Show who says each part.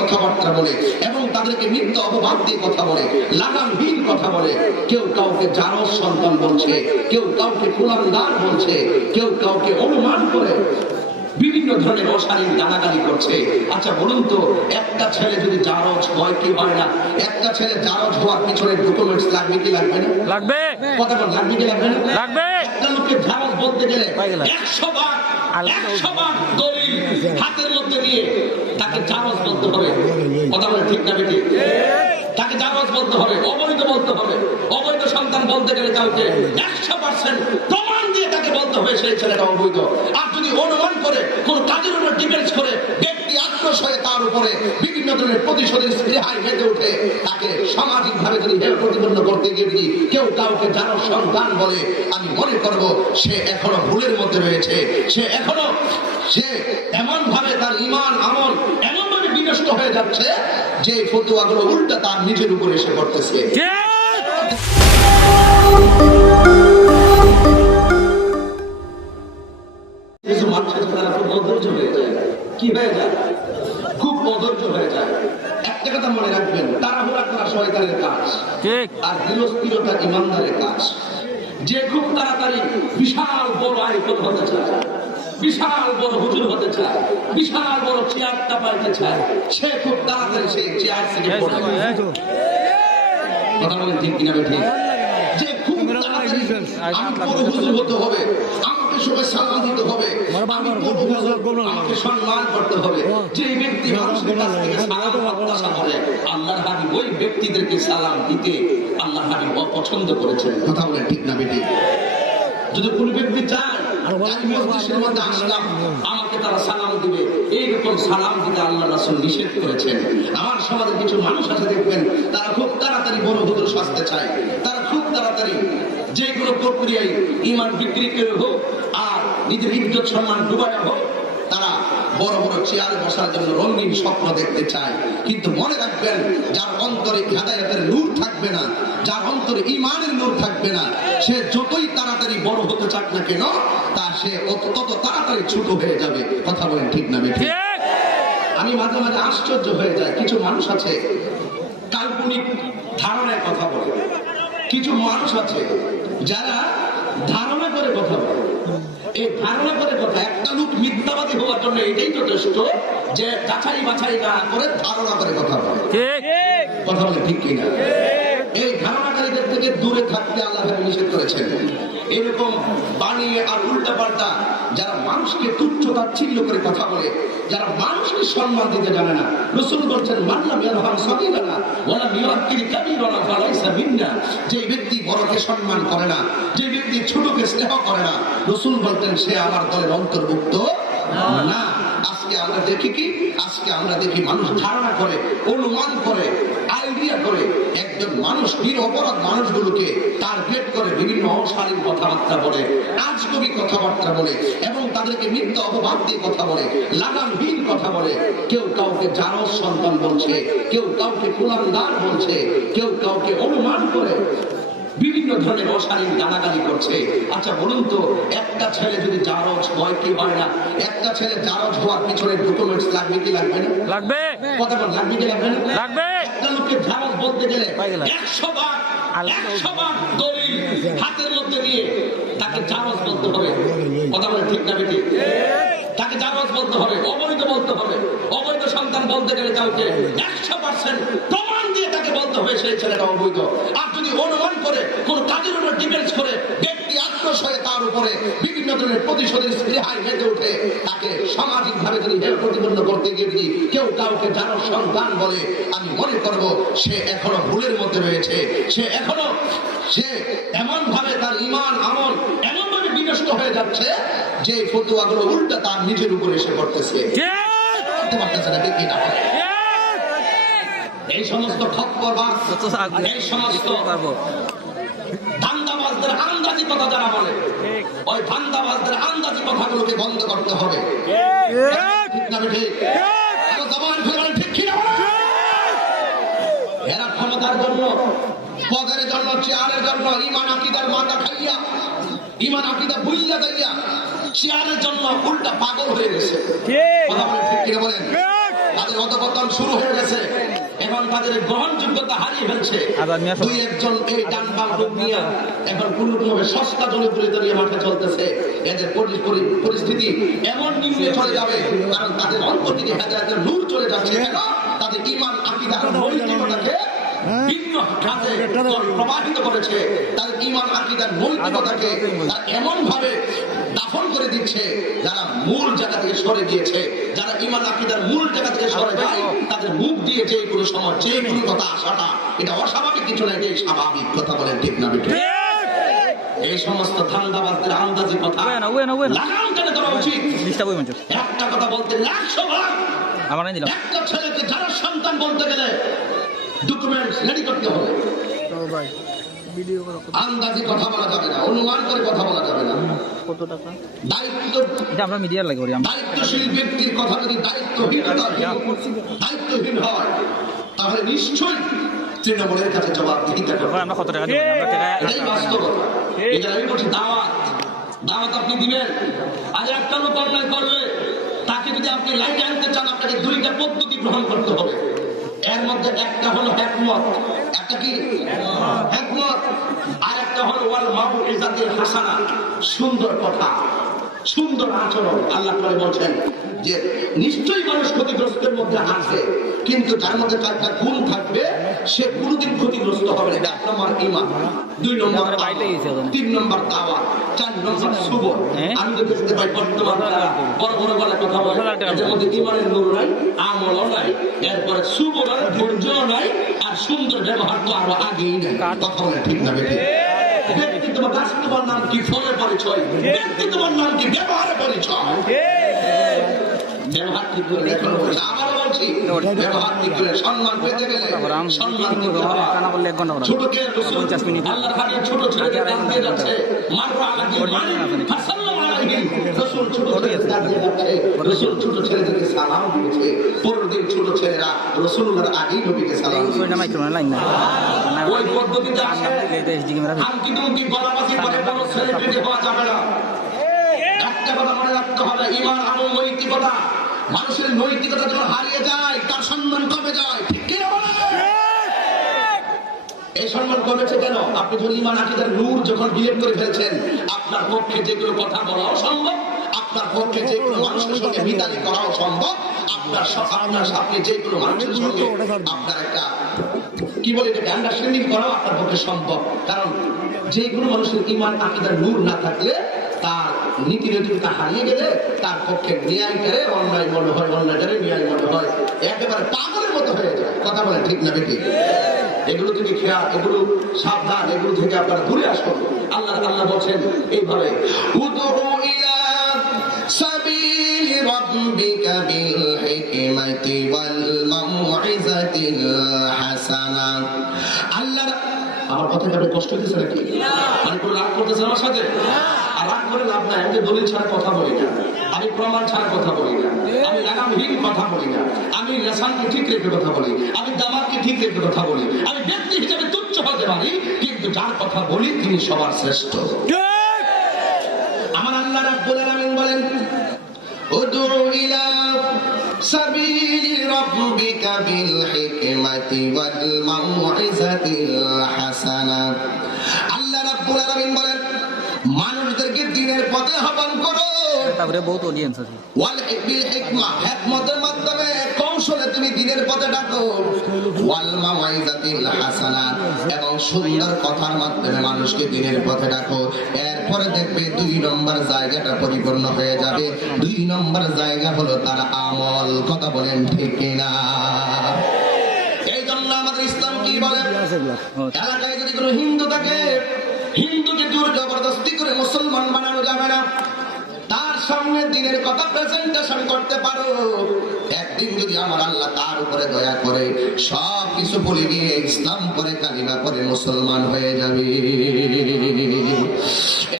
Speaker 1: কথাবার্তা বলে এবং তাদেরকে মিথ্যা অপবাদ দিয়ে কথা বলে লাগামহীন কথা বলে। কেউ কাউকে জারস সন্তান বলছে কেউ কাউকে কুলাঙ্গার বলছে কেউ কাউকে অনুমান করে। বিভিন্ন ধরনের অশালীন গালাগালি করছে। আচ্ছা বলুন তো একটা ছেলে যদি জারজ হয় কি হয় না? একটা ছেলে জারজ হওয়ার পিছনে ডকুমেন্টস লাগবে কি লাগবে না?
Speaker 2: লাগবে।
Speaker 1: কথা বল লাগবে কি লাগবে না?
Speaker 2: লাগবে।
Speaker 1: একটা লোককে জারজ বলতে গেলে
Speaker 2: পাই গেলাম।
Speaker 1: একশো বার
Speaker 2: আল্লাহ।
Speaker 1: একশো বার দলিল হাতের মধ্যে নিয়ে তাকে জারজ বলতে হবে কথা বলে ঠিক না বেটি তাকে জারজ বলতে হবে অবৈধ বলতে হবে। অবৈধ সন্তান বলতে গেলে কাউকে একশো পার্সেন্ট প্রমাণ দিয়ে তাকে বলতে হবে, সেই ছেলেটা অবৈধ। আর যদি অনুমান করে, কোন কাজের উপর ডিপেন্ড করে, ব্যক্তি আক্রোশ হয়ে তার উপরে বিভিন্ন ধরনের প্রতিশোধের স্পৃহায় মেতে উঠে তাকে সামাজিক ভাবে যদি হেয় প্রতিপন্ন করতে গিয়ে যদি কেউ কাউকে জানো সন্তান বলে, আমি মনে করব, সে এখনও ভুলের মধ্যে রয়েছে। সে এখনও, সে এমন ভাবে তার ইমান আমল এমন ভাবে বিনষ্ট হয়ে যাচ্ছে যে ফতুয়াগুলো উল্টা তার নিজের উপরে এসে পড়তেছে। কিছু মানুষ তারা খুব অধৈর্য হয়ে যায়। কি হয়ে যায়? খুব অধৈর্য হয়ে যায়। একটা কথা মনে রাখবেন তাড়াহুড়া করা শয়তানের কাজ। আর ধীরস্থিরতা ইমানদারের কাজ। যে খুব তাড়াতাড়ি বিশাল বড় আইকন হতে চায়। বিশাল বড় হুজুর হতে চায় বিশাল বড় চেয়ারটা পাইতে চায়। সে খুব তাড়াতাড়ি সেই চেয়ার থেকে কথা বলেন ঠিক কিনা ঠিক যে খুব আমি বড় হুজুর হতে হবে আমাকে সবাই সালাম দিতে হবে আমি বড় হুজুর, আমাকে সম্মান করতে হবে। যে ব্যক্তি মানুষের কাছ থেকে সালাম প্রত্যাশা করে আল্লাহর হাবিব ওই ব্যক্তিদেরকে সালাম দিতে আল্লাহর হাবিব অপছন্দ করেছেন। কথা বলেন ঠিক না বেটি যদি কোন ব্যক্তি চায় আমি মসজিদের মধ্যে আসলাম আমাকে তারা সালাম দিবে। এইরকম সালাম দিতে আল্লাহ রাসুল নিষেধ করেছেন। আমার সমাজে কিছু মানুষ আছে দেখবেন তারা খুব তাড়াতাড়ি বড় হুজুর সাজতে চায়। তারা খুব তাড়াতাড়ি যে কোনো প্রক্রিয়ায় ইমান বিক্রি করে হোক আর নিজের ইজ্জত সম্মান ডুবায় হোক বড় বড় চেয়ারে বসার জন্য রঙিন স্বপ্ন দেখতে চায়। কিন্তু মনে রাখবেন যার অন্তরে হেদায়তের নূর থাকবে না যার অন্তরে ইমানের নূর থাকবে না সে যতই তাড়াতাড়ি বড় হতে চাক না কেন তা সে তত তাড়াতাড়ি ছোট হয়ে যাবে। কথা বলেন ঠিক না বেঠিক
Speaker 2: ঠিক।
Speaker 1: আমি মাঝে মাঝে আশ্চর্য হয়ে যায় কিছু মানুষ আছে কাল্পনিক ধারণায় কথা বলে। কিছু মানুষ আছে যারা এই ধারণা করে কথা একটা লোক মিথ্যাবাদী হওয়ার জন্য এটাই যথেষ্ট যে যাচাই বাছাই না করে ধারণা করে কথা বলে। কথা বলে ঠিক কিনা? এই ধারণাকারীদের থেকে দূরে থাকতে আল্লাহ নিষেধ করেছেন। এরকম বানিয়ে আর উল্টা পাল্টা যারা মানুষকে তুচ্ছ তাচ্ছিল্য করে কথা বলে, যারা মানুষকে সম্মান দিতে জানে না, রসুল বলছেন মানলাম ইয়ারহাম সাগীরানা, ওয়ালাম ইউআক্কির কাবীরানা ফালাইসা মিন্না। যে ব্যক্তি বড়কে সম্মান করে না, যে ব্যক্তি ছোটকে স্নেহ করে না, রসুল বলতেন, সে আমার দলের অন্তর্ভুক্ত না। আজকে আমরা দেখি কি? আজকে আমরা দেখি মানুষ ধারণা করে, অনুমান করে আইডিয়া করে একজন মানুষ, নিরপরাধ মানুষগুলোকে টার্গেট করে বিভিন্ন অশালীন কথাবার্তা বলে আজকবি কথাবার্তা বলে, এবং তাদেরকে মিথ্যা অপবাদ দিয়ে কথা বলে, লাগামহীন কথা বলে। কেউ কাউকে জারস সন্তান বলছে, কেউ কাউকে কুলাঙ্গার বলছে, কেউ কাউকে অনুমান করে। বিভিন্ন ধরনের অশালীন গালাগালি করছে। আচ্ছা বলুন তো একটা ছেলে যদি জারজ হয় কি হয় না? একটা ছেলে জারজ হওয়ার পিছনে ডকুমেন্টস লাগবে কি লাগবে না?
Speaker 2: লাগবে।
Speaker 1: কথা বল লাগবে কি লাগবে না?
Speaker 2: লাগবে।
Speaker 1: একটা লোককে জারজ বলতে গেলে
Speaker 2: পাই গেলাম।
Speaker 1: একশো বার
Speaker 2: আল্লাহ।
Speaker 1: একশো বার দলিল হাতের মধ্যে নিয়ে তাকে জারজ বলতে হবে। কথা বলে ঠিক না বেটি? তাকে জারজ বলতে হবে অবৈধ বলতে হবে। অবৈধ সন্তান বলতে গেলে কাউকে একশো পার্সেন্ট প্রমাণ দিয়ে তাকে বলতে হবে সেই ছেলেটা অবৈধ। অনুমান করে কোন কাজের উপর ডিপেন্ড করে ব্যক্তি আক্রোশ হয়ে তার উপরে বিভিন্ন ধরনের প্রতিশোধের স্পৃহায় মেতে উঠে তাকে সামাজিক ভাবে যদি হেয় প্রতিপন্ন করতে গিয়ে যদি কেউ কাউকে জানো সন্তান বলে আমি মনে করব সে এখনও ভুলের মধ্যে রয়েছে। সে এখনও সে এমন ভাবে তার ইমান আমল এমন ভাবে বিনষ্ট হয়ে যাচ্ছে যে ফতুয়াগুলো উল্টা তার নিজের উপরে এসে
Speaker 2: ঠিক
Speaker 1: করতে পারতেছে না? ঠিক কিনা? এই সমস্ত ঠক্করবাজ এই সমস্ত ধান্দাবাজদের আন্দাজি কথা যারা বলে ওই ধান্দাবাজদের আন্দাজি কথাগুলোকে বন্ধ করতে হবে। ঠিক। না ঠিক? জবান খুলে ঠিক কিনা এরা ক্ষমতার জন্য পদের জন্য চেয়ারের জন্য ইমান আকিদার মাথা খাইয়া ইমান আকিদা ভুইয়া যাইয়া চেয়ারের জন্য উল্টা পাগল হয়ে গেছে। কথা বলেন ঠিক কিনা বলেন? তাদের অধপতন শুরু হয়ে তাদের গ্রহণযোগ্যতা হারিয়ে ফেলছে। দুই একজন এই ডান বাম রূপ নিয়ে এখন কোনরকমভাবে সস্তা জনপ্রিয়তা নিয়ে মাঠে চলতেছে। এদের পরি- পরি- পরিস্থিতি এমন নিম্নে চলে যাবে কারণ তাদের অল্প দিকে হেদায়তের নূর চলে যাচ্ছে কেন? তাদের ইমান আকিদা নৈতিকতাকে ভিন্ন খাতে প্রবাহিত করেছে। তাদের ইমান আকিদার নৈতিকতাকে তারা এমন ভাবে দাফন করে দিচ্ছে যারা মূল জায়গা থেকে সরে গিয়েছে যারা ইমান আকিদার মূল জায়গা থেকে সরে যায় তাদের মুখ দিয়ে যে কোনো সময় যে কোনো কথা আসাটা এটা অস্বাভাবিক কিছু না এটাই স্বাভাবিক কথা বলেন ঠিক না বেঠিক? এই সমস্ত ধান্দাবাজদের আন্দাজি কথা।
Speaker 2: না, ওয়ে না, ওয়ে না।
Speaker 1: লাগাম টেনে ধরা উচিত? একটা কথা বলতে একশো ভাগ।
Speaker 2: আমার নাই দিলাম।
Speaker 1: একটা ছেলেকে যারা সন্তান বলতে গেলে ডকুমেন্টস রেডি করতে হবে। আন্দাজি কথা বলা যাবে না অনুমান করে কথা বলা যাবে না।
Speaker 2: কত টাকা?
Speaker 1: দায়িত্ব
Speaker 2: এটা আমরা মিডিয়ার লাগে
Speaker 1: দায়িত্বশীল ব্যক্তির কথা যদি দায়িত্বহীনতা দায়িত্বহীন হয় তাহলে নিশ্চয়ই তৃণমূলের কাছে জবাব দিতে
Speaker 2: আমরা কত টাকা দিব? আমরা টাকা
Speaker 1: এটাই বাস্তবতা এটা আমি বলছি দাওয়াত। দাওয়াত আপনি দিবেন। আজ একটা লোক অন্যায় করলে তাকে যদি আপনি লাইনে আনতে চান আপনাকে দুইটা পদ্ধতি গ্রহণ করতে হবে। এর মধ্যে একটা হলো একমত একটা কি একমত আর একটা হলো ওয়াল মাহু ইজাতিল হাসানা সুন্দর কথা সুন্দর আচরণ আল্লাহ করে বলছেন যে নিশ্চয়ই মানুষ ক্ষতিগ্রস্তের মধ্যে আছে কিন্তু যার মধ্যে চারটা গুণ থাকবে সে কোনোদিন ক্ষতিগ্রস্ত হবে না। এক নম্বর ইমান দুই নম্বর। তিন নম্বর দাওয়া চার নম্বর সুবর
Speaker 2: হ্যাঁ?
Speaker 1: আমি তো দেখতে পাই বর্তমান বড় বড় গলা কথা বলে। এদের মধ্যে ইমানের নূর নাই আমলও নাই এরপরে সুবর ধৈর্য নাই আর সুন্দর ব্যবহার তো আরও আগেই নাই। কথা ঠিক না তোমার রাষ্ট্র তোমার নাম কি? ফলের পরিচয়। ব্যক্তি তোমার নাম কি? ব্যবহারের পরিচয়। ব্যবহার ঠিক করে? এখন বলছি আবারও বলছি ব্যবহার ঠিক করে? সম্মান পেতে গেলে সম্মান দিতে হবে
Speaker 2: টানা করলে এক ঘণ্টা করে
Speaker 1: ছোটকে রসুল
Speaker 2: পঞ্চাশ মিনিট।
Speaker 1: আল্লাহর হাবিব ছোট ছেলেকে দিয়ে যাচ্ছে আলাইহি রসুল ছোট যাচ্ছে রসুল ছোট ছেলেদেরকে সালাম দিয়েছে। ছোট ছেলেরা আগেই নবীকে সালাম ওই পদ্ধতিতে আসে
Speaker 2: এসডি ক্যামেরা
Speaker 1: হামকি দুমকি গলাবাজি করে বড় সেলিব্রিটি হওয়া যাবে না। একটা কথা মনে রাখতে হবে ইমান এবং নৈতিকতা। মানুষের নৈতিকতা যখন হারিয়ে যায় তার সম্মান কমে যায়। ঠিক কি না বলেন? এই সম্মান কমেছে কেন? আপনি যখন ইমান আকিদার নূর যখন বিলীন করে ফেলছেন আপনার পক্ষে যেগুলো কথা বলাও সম্ভব আপনার পক্ষে যে কোনো মানুষের সঙ্গে মিতালি করাও সম্ভব আপনার আপনার আপনি যে কোনো মানুষের সঙ্গে আপনার একটা কি বলে এটাকে? আন্ডারস্ট্যান্ডিং করাও আপনার পক্ষে সম্ভব। কারণ যে কোনো মানুষের ইমান আকিদার নূর না থাকলে তার নীতি নৈতিকতা হারিয়ে গেলে তার পক্ষে ন্যায়টারে অন্যায় মনে হয় অন্যায়টারে ন্যায় মনে হয় একেবারে পাগলের মতো হয়ে যায়। কথা বলে ঠিক না বেঠিক? এগুলো থেকে খেয়াল এগুলো সাবধান এগুলো থেকে আপনারা দূরে আসুন। আল্লাহ আল্লাহ বলছেন এইভাবে উদউ ইলা সাবিল রাব্বিকা বিল হিকমাতি ওয়াল মাউইজাতিল হাসানা। আল্লাহ আমার কথা কি কষ্ট দিচ্ছে নাকি? আমি কোনো রাগ করতেছে আমার সাথে? আর রাগ করে লাভ নাই আমি তো দলিল ছাড়া কথা বলি না। আমি প্রমাণ ছাড়া কথা বলি না। আমি লাগামহীন কথা বলি না। আমি লেসানকে ঠিক রেখে কথা বলি আমি দামাকে ঠিক রেখে কথা বলি। আমি ব্যক্তি হিসেবে তুচ্ছ হতে পারি কিন্তু যার কথা বলি তিনি সবার শ্রেষ্ঠ। আমার আল্লাহ রাব্বুল আলামিন বলেন উদউ ইলা সাবিলি রাব্বিকা বিল হিকমাতি ওয়াল মাউইজাতিল হাসানা। আল্লাহ রাব্বুল আলামিন বলেন মানুষদেরকে দিনের পথে আহ্বান
Speaker 2: তারপরে বহুত অডিয়েন্স আছে।
Speaker 1: ওয়াল বিল হিকমা হিকমতের মাধ্যমে কৌশলে তুমি দিনের পথে ডাকো। ওয়াল মাওয়াইজাতিল হাসানা এবং সুন্দর কথার মাধ্যমে মানুষকে দিনের পথে ডাকো। এরপরে দেখবে দুই নম্বর জায়গাটা পরিপূর্ণ হয়ে যাবে। দুই নম্বর জায়গা হলো তার আমল কথা বলেন ঠিক কিনা? এই জন্য আমাদের ইসলাম কি বলে? এলাকায় যদি কোনো হিন্দু থাকে সামনে দিনের কথা প্রেজেন্টেশন করতে পারো। একদিন যদি আমার আল্লাহ তার উপরে দয়া করে সব কিছু বলে গিয়ে ইসলাম করে কালিমা করে মুসলমান হয়ে যাবে।